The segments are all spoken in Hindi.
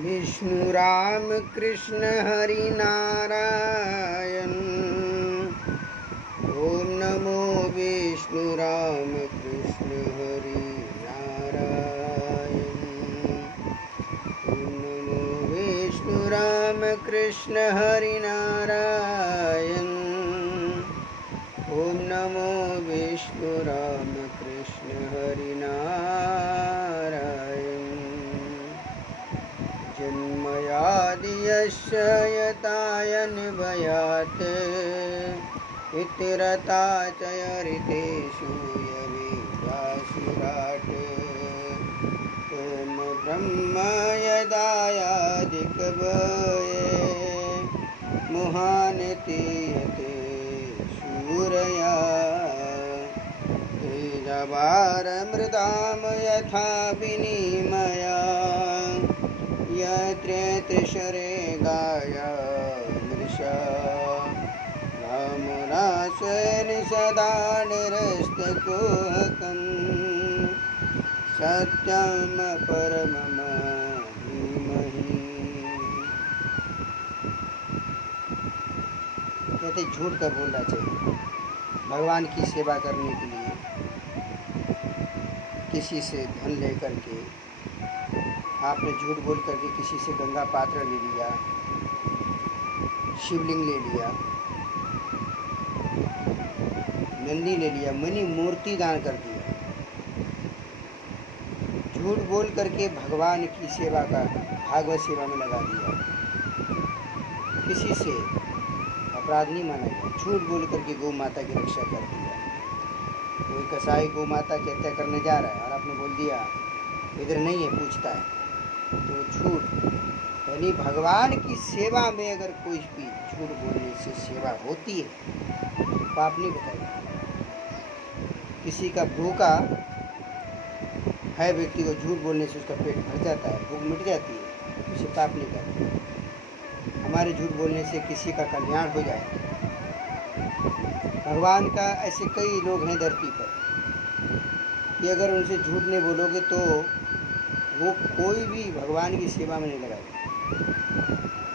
विष्णु राम कृष्ण हरि नारायण। ओम नमो विष्णु राम कृष्ण हरि नारायण। ओम नमो विष्णु राम कृष्ण हरि नारायण। ओम नमो विष्णु राम कृष्ण हरि नारायण। जन्मयादियस्य यतायन्वयात् इतरता च हरितेषु यविदासुराट्। ॐ ब्रह्म यदायादिकवये मुहानिति यते सूरया तेजवारमृदां यथा विनिमया यत्र त्रिशरे गाया मृषा रामुरासेन सदा निरस्तकुहकं सत्यं परमं धीमहि। कहते झूठ का बोलना चाहिए भगवान की सेवा करने के लिए। किसी से धन लेकर के आपने झूठ बोल करके किसी से गंगा पात्र ले लिया, शिवलिंग ले लिया, नंदी ले लिया, मनी मूर्ति दान कर दिया। झूठ बोल करके भगवान की सेवा का भागवत सेवा में लगा दिया। किसी से अपराध नहीं माना गया। झूठ बोल करके गौ माता की रक्षा कर दिया। कोई कसाई गौ माता की हत्या करने जा रहा है और आपने बोल दिया इधर नहीं है, पूछता है, तो झूठ। यानी भगवान की सेवा में अगर कोई भी झूठ बोलने से सेवा होती है तो पाप नहीं बताएगा। किसी का भूखा है व्यक्ति को झूठ बोलने से उसका पेट भर जाता है, भूख मिट जाती है, उसे पाप नहीं करता। हमारे झूठ बोलने से किसी का कल्याण हो जाए। भगवान का ऐसे कई लोग हैं धरती पर कि अगर उनसे झूठ नहीं बोलोगे तो वो कोई भी भगवान की सेवा में नहीं लगाएगा।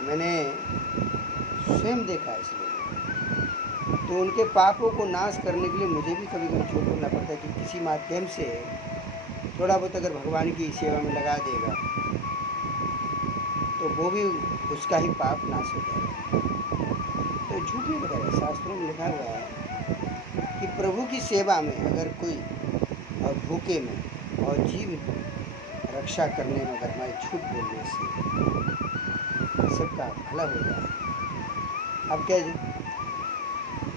मैंने स्वयं देखा है इसलिए। तो उनके पापों को नाश करने के लिए मुझे भी कभी कभी झूठ बोलना पड़ता है कि किसी माध्यम से थोड़ा बहुत अगर भगवान की सेवा में लगा देगा तो वो भी उसका ही पाप नाश हो जाएगा। तो झूठ नहीं बताएगा। शास्त्रों में लिखा हुआ है कि प्रभु की सेवा में अगर कोई और भूखे में और जीव रक्षा करने में अगर हमारे झूठ बोलने से सबका भला हो जाए। अब क्या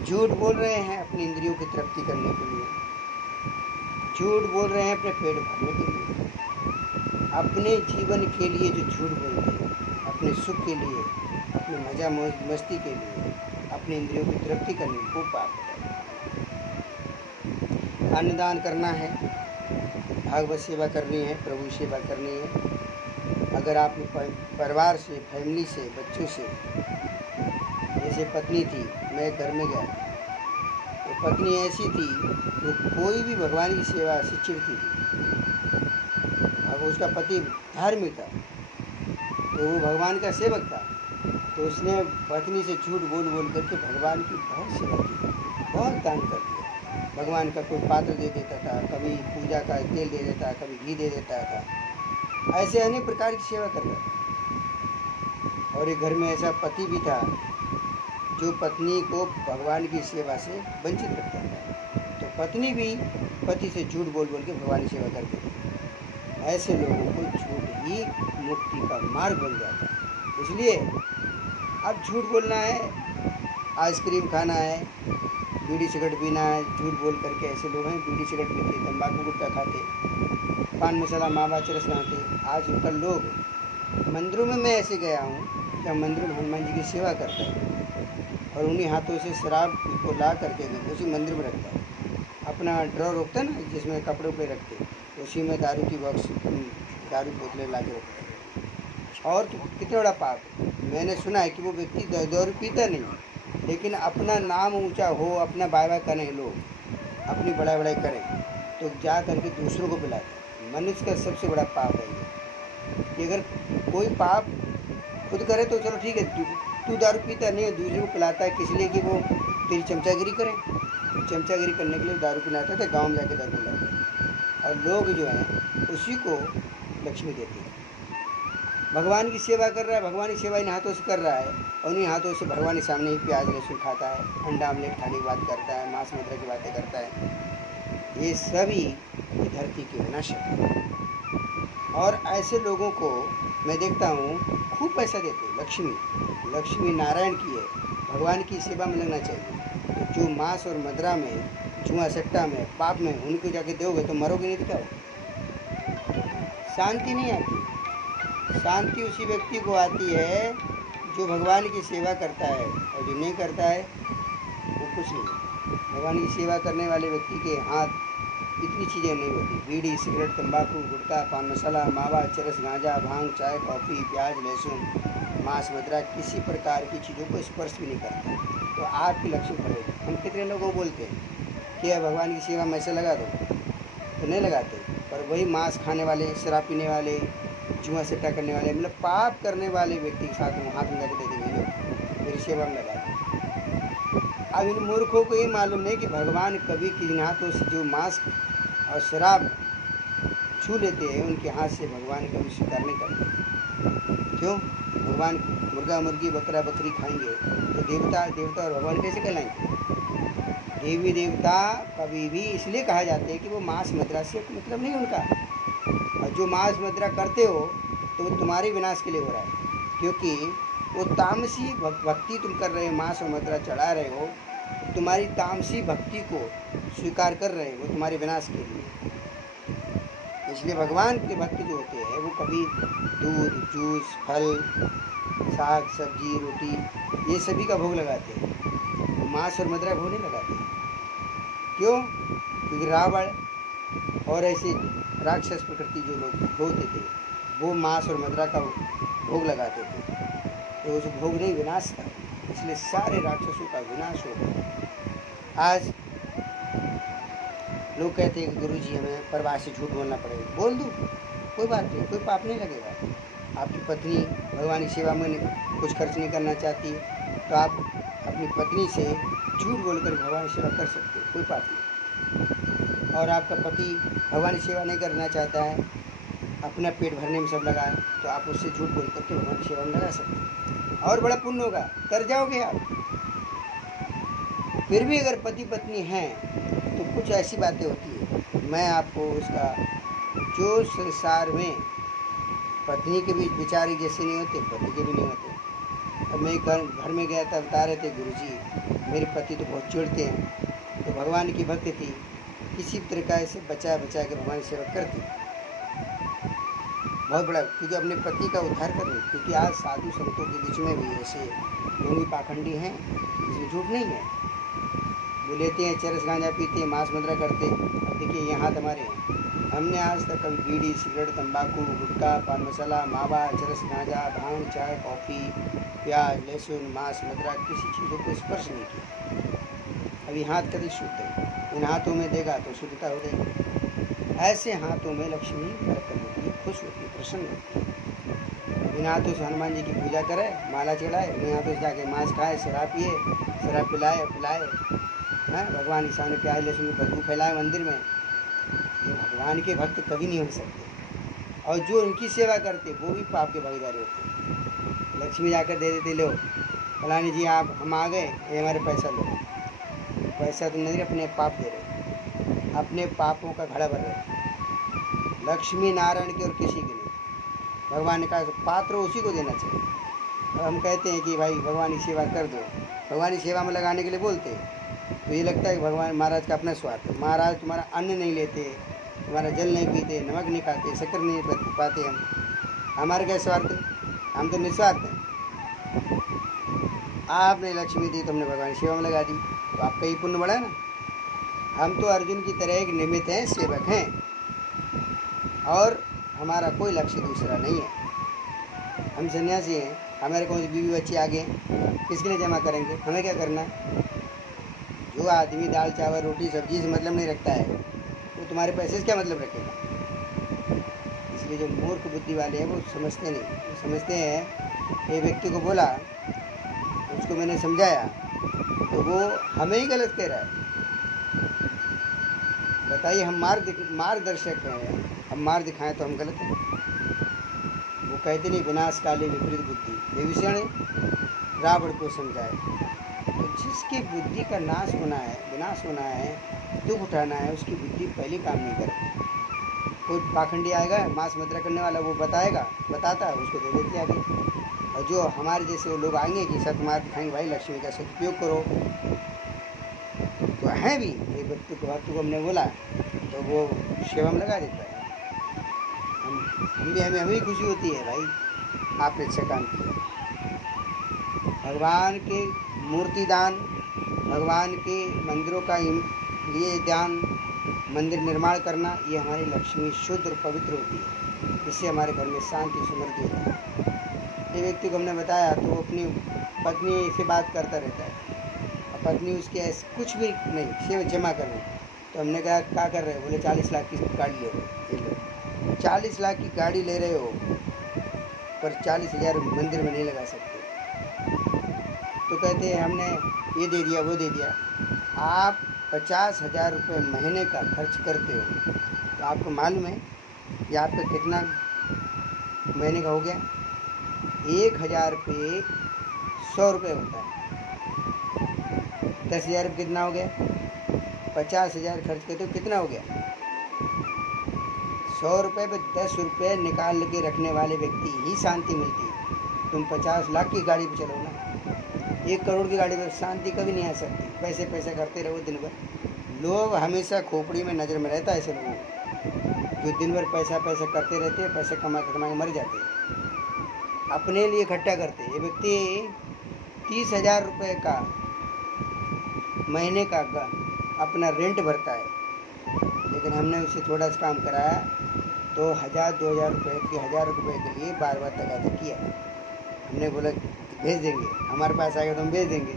झूठ बोल रहे हैं अपनी इंद्रियों की तृप्ति करने के लिए, झूठ बोल रहे हैं अपने पेट भरने के लिए, अपने जीवन के लिए जो झूठ बोलते हैं, अपने सुख के लिए, अपने मजा मस्ती के लिए, अपनी इंद्रियों की तृप्ति करने को पाप है। अन्नदान करना है, भागवत सेवा करनी है, प्रभु सेवा करनी है। अगर आप परिवार से, फैमिली से, बच्चों से, जैसे पत्नी थी, मैं घर में गया तो पत्नी ऐसी थी जो कोई भी भगवान की सेवा से चिढ़ती थी। अब उसका पति धार्मिक था तो वो भगवान का सेवक था, तो उसने पत्नी से झूठ बोल बोल करके भगवान की बहुत सेवा की, बहुत दान कर दिया। भगवान का कोई पात्र दे देता था, कभी पूजा का तेल दे देता, कभी घी दे देता था, ऐसे अनेक प्रकार की सेवा करता था। और एक घर में ऐसा पति भी था जो पत्नी को भगवान की सेवा से वंचित रखता था, तो पत्नी भी पति से झूठ बोल बोल के भगवान की सेवा करती थी। ऐसे लोगों को झूठ ही मुक्ति का मार्ग बन जाता है। इसलिए अब झूठ बोलना है, आइसक्रीम खाना है, बीड़ी सिगरेट पीना है, झूठ बोल करके ऐसे लोग हैं बीड़ी सिगरेट पीते, तंबाकू गुटखा खाते, पान मसाला मावा चरस खाते। आजकल लोग मंदिरों में, मैं ऐसे गया हूँ जब मंदिरों में हनुमान जी की सेवा करता है और उन्हीं हाथों से शराब को ला करके उसी मंदिर में रखता है। अपना ड्रॉर होता है ना जिसमें कपड़ों पे रखते, उसी में दारू की बॉक्स, दारू बोतलें ला के रखते। और तो कितना बड़ा पाप है। मैंने सुना है कि वो व्यक्ति दारू पीता नहीं, लेकिन अपना नाम ऊंचा हो, अपना बाय करें लोग, अपनी बड़ाई करें, तो जा करके दूसरों को पिलाते। मनुष्य का सबसे बड़ा पाप है ये। कि अगर कोई पाप खुद करे तो चलो ठीक है, तू दारू पीता नहीं है, दूसरे को पिलाता है किस लिए कि वो तेरी चमचागिरी करें। चमचागिरी करने के लिए दारू पिलाता है, तो गाँव में जाके दारू पिलाते हैं, और लोग जो हैं उसी को लक्ष्मी देते हैं। भगवान की सेवा कर रहा है, भगवान की सेवा इन हाथों से कर रहा है, और उन्हीं हाथों से भगवान के सामने ही प्याज लहसुन खाता है, अंडा आमलेट खाने की बात करता है, मांस मदिरा की बातें करता है। ये सभी धरती के विनाशक है। और ऐसे लोगों को मैं देखता हूँ खूब पैसा देते हैं। लक्ष्मी नारायण की है, भगवान की सेवा में लगना चाहिए। तो जो मांस और मदिरा में, जुआ सट्टा में, पाप में उनको जाके दोगे तो मरोगे नहीं तो क्या होगा? शांति नहीं आती। शांति उसी व्यक्ति को आती है जो भगवान की सेवा करता है, और जो नहीं करता है वो कुछ नहीं। भगवान की सेवा करने वाले व्यक्ति के हाथ इतनी चीज़ें नहीं होती। बीड़ी, सिगरेट, तंबाकू, गुटखा, पान मसाला, मावा, चरस, गांजा, भांग, चाय, कॉफ़ी, प्याज, लहसुन, मांस मदिरा किसी प्रकार की चीज़ों को स्पर्श भी नहीं करता, तो आपकी लक्ष्मी फलेगी। हम कितने लोगों को बोलते हैं कि भगवान की सेवा में ऐसे लगा दो, तो नहीं लगाते। पर वही मांस खाने वाले, शराब पीने वाले, जुआ सट्टा करने वाले, मतलब पाप करने वाले व्यक्ति के साथ में हाथ में जाके दे देंगे, जो मेरी सेवा में लगा दो। अब इन मूर्खों को ये मालूम नहीं कि भगवान कभी किन हाथों से जो मांस और शराब छू लेते हैं उनके हाथ से भगवान कभी स्वीकार नहीं करते। क्यों? भगवान मुर्गा मुर्गी बकरा बकरी खाएंगे तो देवता और भगवान कैसे कहलाएंगे? देवी देवता कभी भी इसलिए कहा जाते हैं कि वो मांस मदिरा से मतलब नहीं उनका, और जो मांस मदिरा करते हो तो वो तुम्हारे विनाश के लिए हो रहा है, क्योंकि वो तामसी भक्ति तुम कर रहे हो, मांस और मदिरा चढ़ा रहे हो, तुम्हारी तामसी भक्ति को स्वीकार कर रहे हैं, वो तुम्हारे विनाश के लिए। इसलिए भगवान के भक्त जो होते हैं वो कभी दूध, जूस, फल, साग सब्जी, रोटी ये सभी का भोग लगाते हैं, मांस और मदिरा भोग नहीं लगाते। क्यों? क्योंकि रावण और ऐसे राक्षस प्रकृति जो लोग होते थे वो मांस और मदिरा का भोग लगाते थे, तो वो जो भोग नहीं विनाश था, इसलिए सारे राक्षसों का विनाश हो गया। आज लोग कहते हैं कि गुरुजी हमें परिवार से झूठ बोलना पड़ेगा। बोल दूँ, कोई बात नहीं, कोई पाप नहीं लगेगा। आपकी पत्नी भगवान की सेवा में कुछ खर्च नहीं करना चाहती तो आप अपनी पत्नी से झूठ बोलकर भगवान की सेवा कर सकते हो, कोई पाप नहीं। और आपका पति भगवान की सेवा नहीं करना चाहता है, अपना पेट भरने में सब लगा है, तो आप उससे झूठ बोल करके भगवान की सेवा में लगा सकते हैं, और बड़ा पुण्य होगा, कर जाओगे आप। फिर भी अगर पति पत्नी हैं तो कुछ ऐसी बातें होती है, मैं आपको उसका, जो संसार में पत्नी के भी विचार जैसे नहीं होते, पति के भी नहीं होते। अब मैं घर में गया था, बता रहे थे गुरुजी मेरे पति तो बहुत चिढ़ते हैं, तो भगवान की भक्त थी, किसी प्रकार से बचा के भगवान की सेवा करती, बहुत बड़ा, क्योंकि अपने पति का उद्धार कर रही। क्योंकि आज साधु संतों के बीच में भी ऐसे ढोंगी पाखंडी हैं, इसमें झूठ नहीं है, वो लेते हैं, चरस गांजा पीते हैं, मांस मदिरा करते हैं। अब देखिए ये हाथ हमारे हैं, हमने आज तक कभी बीड़ी, सिगरेट, तंबाकू, गुटखा, पान मसाला, मावा, चरस गांजा, भांग, चाय, कॉफ़ी, प्याज, लहसुन, मांस मदिरा किसी चीज़ों को स्पर्श नहीं किया। अभी हाथ कभी शुद्ध है, इन हाथों में देगा तो शुद्धता हो जाएगी। ऐसे हाथों में लक्ष्मी बरकत होती है, खुश होती है, प्रसन्न होती है। इन हाथों से हनुमान जी की पूजा करे, माला चढ़ाए, इन हाथों से जाके मांस खाए, शराब पिए, शराब पिलाए, हैं, भगवान के सामने प्याज लहसुन की बदबू फैलाए मंदिर में। ये भगवान के भक्त कभी नहीं हो सकते, और जो उनकी सेवा करते वो भी पाप के भागीदारी होते। लक्ष्मी जाकर दे देते, लो फलानी जी आप हम आ गए, ये हमारे पैसा लो। पैसा तुम नहीं, अपने पाप दे रहे, अपने पापों का घड़ा भर रहे। लक्ष्मी नारायण के और किसी के नहीं, भगवान का पात्र उसी को देना चाहिए। हम कहते हैं कि भाई भगवान की सेवा कर दो, भगवान की सेवा में लगाने के लिए बोलते हैं, तो ये लगता है कि भगवान महाराज का अपना स्वार्थ है। महाराज तुम्हारा अन्न नहीं लेते, तुम्हारा जल नहीं पीते, नमक नहीं खाते, शक्कर नहीं पाते, हम हमारे क्या स्वार्थ है? हम तो निस्वार्थ हैं। आपने लक्ष्मी दी तो हमने भगवान की सेवा में लगा दी, तो आपका ही पुण्य बढ़ा ना। हम तो अर्जुन की तरह एक निमित्त हैं, सेवक हैं, और हमारा कोई लक्ष्य दूसरा नहीं है। हम सन्यासी हैं, हमारे कौन सी बीवी बच्चे आगे किसके लिए जमा करेंगे? हमें क्या करना है? जो आदमी दाल चावल रोटी सब्जी से मतलब नहीं रखता है वो तुम्हारे पैसे से क्या मतलब रखेगा? इसलिए जो मूर्ख बुद्धि वाले हैं वो समझते नहीं, समझते हैं एक व्यक्ति को बोला, उसको मैंने समझाया तो वो हमें ही गलत कह रहा है। बताइए, हम मार्गदर्शक हैं, हम मार्ग दिखाएं तो हम गलत हैं? वो कहते नहीं विनाश काले विपरीत बुद्धि, विभीषण रावण को समझाए। तो जिसकी बुद्धि का नाश होना है, विनाश होना है, दुख उठाना है, उसकी बुद्धि पहले काम नहीं करती। कोई पाखंडी आएगा मांस मदिरा करने वाला, वो बताता है, उसको दे देते आगे। और जो हमारे जैसे लोग आएंगे कि सतमार्ग दिखाएंगे, भाई लक्ष्मी का सदुपयोग करो, तो है भी एक व्यक्ति को हमने बोला तो वो सेवा में लगा देता है। हमें खुशी होती है, भाई आपने अच्छा काम किया। भगवान के मूर्ति दान, भगवान के मंदिरों का लिए दान, मंदिर निर्माण करना, ये हमारी लक्ष्मी शुद्ध और पवित्र होती है। इससे हमारे घर में शांति समृद्धि होती है। एक व्यक्ति को हमने बताया तो वो अपनी पत्नी से बात करता रहता है, और पत्नी उसके कुछ भी नहीं, सेव जमा करने। तो हमने कहा क्या कर रहे हो? बोले 40 लाख की गाड़ी ले रहे हो। 40 लाख की गाड़ी ले रहे हो पर 40,000 मंदिर में नहीं लगा सकते। तो कहते हैं हमने ये दे दिया, वो दे दिया। आप 50,000 रुपये महीने का खर्च करते हो, तो आपको मालूम है ये आपका कितना महीने का हो गया? 1,000 पे 100 रुपये होता है। 10,000 रुपये कितना हो गया? 50,000 खर्च करते हो, कितना हो गया? 100 रुपये पे 10 रुपये निकाल के रखने वाले व्यक्ति ही शांति मिलती है। तुम 50 लाख की गाड़ी पे चलो ना, 1 करोड़ की गाड़ी में शांति कभी नहीं आ सकती। पैसे पैसे करते रहो दिन भर। लोग हमेशा खोपड़ी में नज़र में रहता है ऐसे लोगों को, जो दिन भर पैसा करते रहते हैं, पैसे कमा के मर जाते हैं, अपने लिए इकट्ठा करते हैं। ये व्यक्ति 30,000 रुपये का महीने का अपना रेंट भरता है, लेकिन हमने उससे थोड़ा सा काम कराया तो 1,000-2,000 रुपये के 1,000 रुपये के लिए बार तगादा किया। हमने बोला भेज देंगे, हमारे पास आएगा तो हम भेज देंगे।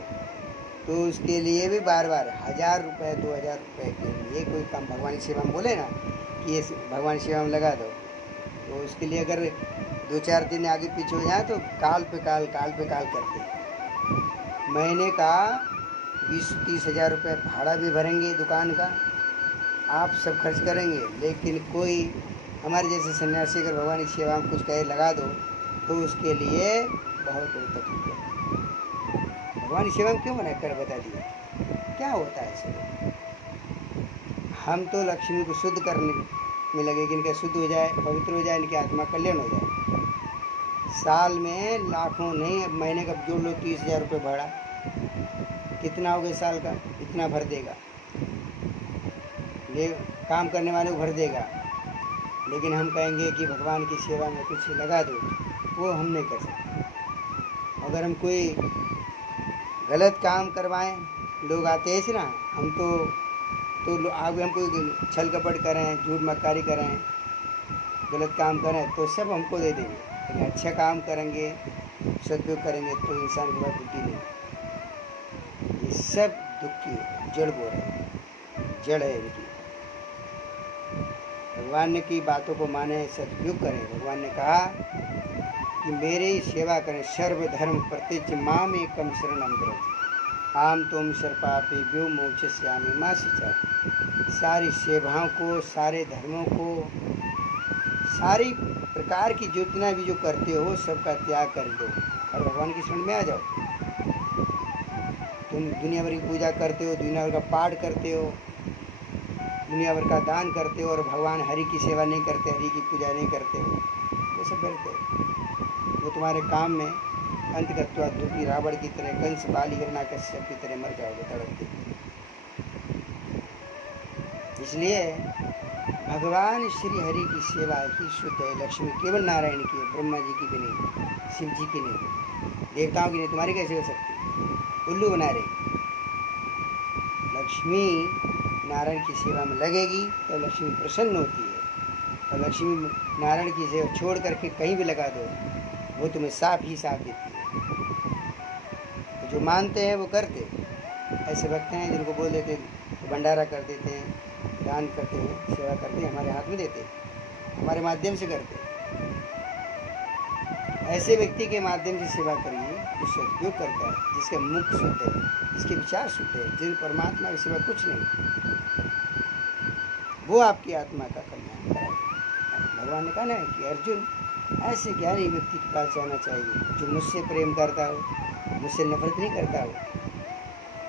तो उसके लिए भी बार 1,000 रुपये 2,000 रुपये के लिए कोई काम भगवान की सेवा में बोले ना कि ये भगवान की सेवा में लगा दो, तो उसके लिए अगर 2-4 दिन आगे पीछे हो जाए तो काल पे काल करते। महीने का 20-30 हज़ार रुपये भाड़ा भी भरेंगे दुकान का, आप सब खर्च करेंगे, लेकिन कोई हमारे जैसे सन्यासी अगर भगवान की सेवा में कुछ कहे लगा दो तो उसके लिए बहुत बड़ी तकलीफ है। भगवान की सेवा में क्यों मना कर? बता दिया क्या होता है इससे? हम तो लक्ष्मी को शुद्ध करने में लगे कि इनका शुद्ध हो जाए, पवित्र हो जाए, इनकी आत्मा कल्याण हो जाए। साल में लाखों नहीं, अब महीने का जोड़ लो 30,000 रुपये भाड़ा, कितना हो गया साल का? इतना भर देगा, ले काम करने वाले को भर देगा। लेकिन हम कहेंगे कि भगवान की सेवा में कुछ लगा दो, वो हम नहीं कर सकते। अगर हम कोई गलत काम करवाएं, लोग आते हैं ना, हम तो आगे हम कोई छल कपट करें, झूठ मक्कारी करें, गलत काम करें तो सब हमको दे देंगे। लेकिन अच्छा काम करेंगे, सदुपयोग करेंगे तो इंसान के पास बुद्धि नहीं। ये सब दुख की जड़ बोल रहे हैं, जड़ है इनकी। भगवान ने की बातों को माने, सदुपयोग करें। भगवान ने कहा कि मेरे ही सेवा करें, सर्वधर्म प्रत्यज माम एकम शरणम व्रज आम तुम सर्पापी व्यो मोक्षयामि मां सिचा। सारी सेवाओं को, सारे धर्मों को, सारी प्रकार की जितना भी जो करते हो सबका त्याग कर दो और भगवान की शरण में आ जाओ। तुम दुनिया भर की पूजा करते हो, दुनिया भर का पाठ करते हो, दुनिया भर का दान करते हो और भगवान हरि की सेवा नहीं करते, हरि की पूजा नहीं करते हो, वो सब करते हो। वो तुम्हारे काम में अंत करते दुखी रावण की तरह, कंस बाली हिरण्याकश्यप की तरह मर जाओगे तड़पते। इसलिए भगवान श्री हरि की सेवा ही शुद्ध है। लक्ष्मी केवल नारायण की है, ब्रह्मा जी की भी नहीं, शिव जी की नहीं, देवताओं की नहीं। तुम्हारी कैसे हो सकती? उल्लू बना रही। लक्ष्मी नारायण की सेवा में लगेगी तो लक्ष्मी प्रसन्न होती है, और लक्ष्मी नारायण की सेवा छोड़ करके कहीं भी लगा दो, वो तुम्हें साफ ही साफ देती है। तो जो मानते हैं वो करते। ऐसे भक्त हैं जिनको बोल देते भंडारा कर देते हैं, दान करते हैं, सेवा करते हैं, हमारे हाथ में देते हैं। हमारे माध्यम से करते हैं। ऐसे व्यक्ति के माध्यम से सेवा करिए जो सदुपयोग करता है, जिसके मुख शुद्ध है, जिसके विचार शुद्ध है, जिन परमात्मा के सिवा कुछ नहीं, वो आपकी आत्मा का कल्याण कराएगा। भगवान ने कहा ना कि अर्जुन, ऐसे ज्ञानी व्यक्ति के पास जाना चाहिए जो मुझसे प्रेम करता हो, मुझसे नफरत नहीं करता हो,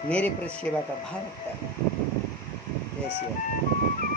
मेरे प्रति सेवा का भाव रखता है। जय श्री राम।